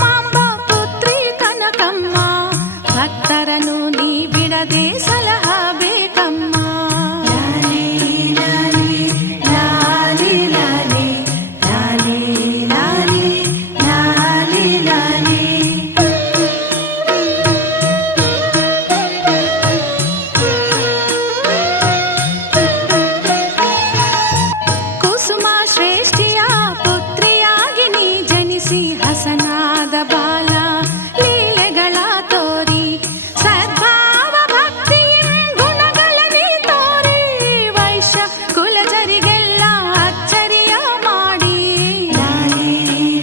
ಕಾಮಾಂಬ ಪುತ್ರಿ ಕನಕಮ್ಮ, ಭಕ್ತರನು ನೀ ಬಿಡದೆ ಸಲಹಬೇಕಮ್ಮ. ಲಾಲಿ ಲಾಲಿ ಲಾಲಿ ಲಾಲಿ ಲಾಲಿ ಲಾಲಿ ಲಾಲಿ ಲಾಲಿ. ಕುಸುಮ ಶ್ರೇಷ್ಠಿಯ ಪುತ್ರಿಯಾಗಿ ನೀ ಜನಿಸಿ ಹಸನಾದ ಬಾಲ ಲೀಲೆಗಳ ತೋರಿ, ಸದ್ಭಾವ ಭಕ್ತಿ ಗುಣಗಳ ನೀ ತೋರಿ, ವೈಶ್ಯ ಕುಲಜರಿಗೆಲ್ಲ ಅಚ್ಚರಿಯ ಮಾಡಿ. ಲಾಲಿ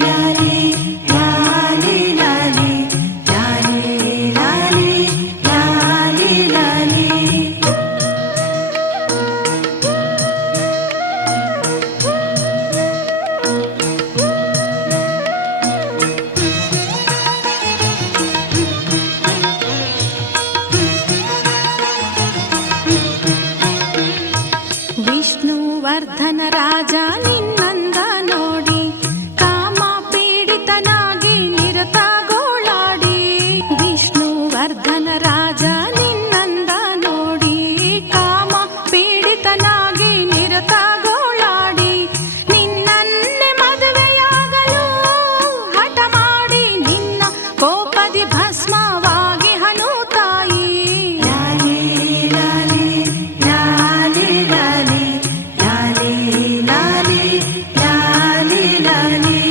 ಲಾಲಿ ಲಾಲಿ ಲಾಲಿ ಲಾಲಿ ಲಾಲಿ ಲಾಲಿ ಲಾಲಿ. ವಿಷ್ಣುವರ್ಧನ ರಾಜ ನಿನ್ನಂದ ನೋಡಿ, ಕಾಮ ಪೀಡಿತನಾಗಿ ನಿರತ ಗೋಳಾಡಿ. ವಿಷ್ಣುವರ್ಧನ ರಾಜ ನಿನ್ನಂದ ನೋಡಿ, ಕಾಮ ಪೀಡಿತನಾಗಿ ನಿರತ ಗೋಳಾಡಿ. ನಿನ್ನನ್ನೇ ಮದುವೆಯಾಗಲು ಹಠ ಮಾಡಿ, ನಿನ್ನ ಕೋಪದಿ ಭಸ್ಮವಾಗಿ ಹನು ತಾಯಿ. ಲಾಲಿ ಲಾಲಿ ಲಾಲಿ ಲಾಲಿ ಲಾಲಿ ಲಾಲಿ ಲಾಲಿ ಲಾಲಿ.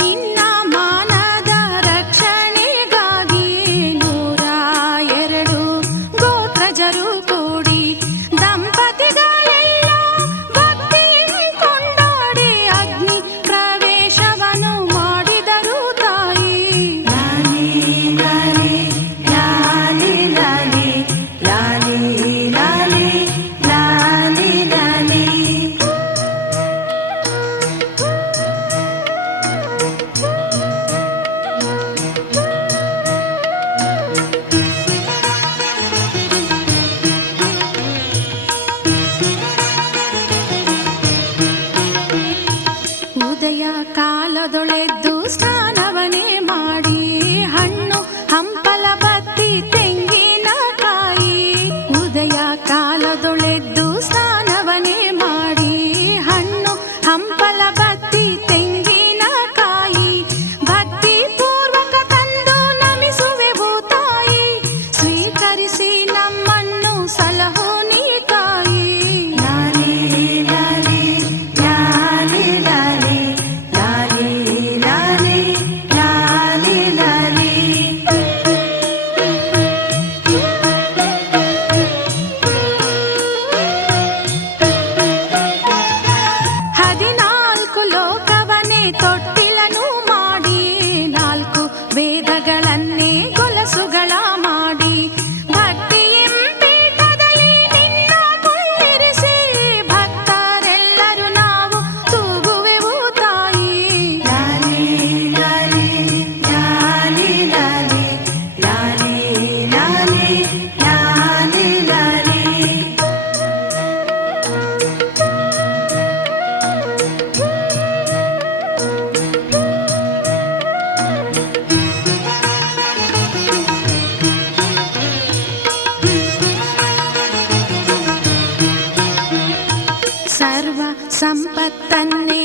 ನಿನ್ನ ಮಾನದ ರಕ್ಷಣೆಗಾಗಿ 102 ಗೋತ್ರಜರು ಕೂಡಿ, ದಂಪತಿಗಳೆಲ್ಲ ಭಕ್ತಿ ಕೊಂಡಾಡಿ, ಅಗ್ನಿ ಪ್ರವೇಶವನ್ನು ಮಾಡಿದರು ತಾಯಿ. ಲಾಲಿ ಲಾಲಿ ಲಾಲಿ ಲಾಲಿ ಲಾಲಿ ಲಾಲಿ ಲಾಲಿ ಲಾಲಿ. ಉದಯ ಕಾಲದೊಳೆದ್ದು ಸ್ನಾನವನೇ ಮಾಡಿ, ಹಣ್ಣು ಹಂಪಲ ಬತ್ತಿ ತೆಂಗಿನಕಾಯಿ. ಉದಯ ಕಾಲದೊಳೆದ್ದು ಸ್ನಾನವನೇ ಮಾಡಿ, ಹಣ್ಣು ಹಂಪಲ ಬತ್ತಿ ತೆಂಗಿನಕಾಯಿ. ಭಕ್ತಿ ಪೂರ್ವಕ ತಂದು ನಮಿಸುವೆವು ತಾಯಿ, ಸ್ವೀಕರಿಸಿ ನಮ್ಮನ್ನು ಸಲಹು ನೀ ತಾಯಿ. ಲಾಲಿ ಲಾಲಿ ಲಾಲಿ ಲಾಲಿ ಲಾಲಿ ಲಾಲಿ ಲಾಲಿ ಲಾಲಿ. 14 ಲೋಕವನ್ನೇ ತೊಟ್ಟಿಲನು ಮಾಡಿ, 4 ವೇದಗಳನ್ನೇ ಗೊಲಸುಗಳ ಮಾಡಿ, ಭಕ್ತಿಯಂ ಪೀಠದಲ್ಲಿ ನಿನ್ನ ಕುಳ್ಳಿರಿಸಿ, ಭಕ್ತರೆಲ್ಲರೂ ನಾವು ತೂಗುವೆವು ತಾಯಿ. ಲಾಲಿ ಲಾಲಿ ಲಾಲಿ ಲಾಲಿ ಲಾಲಿ ಲಾಲಿ ಲಾಲಿ ಲಾಲಿ. ಸರ್ವ ಸಂಪತ್ತನ್ನೇ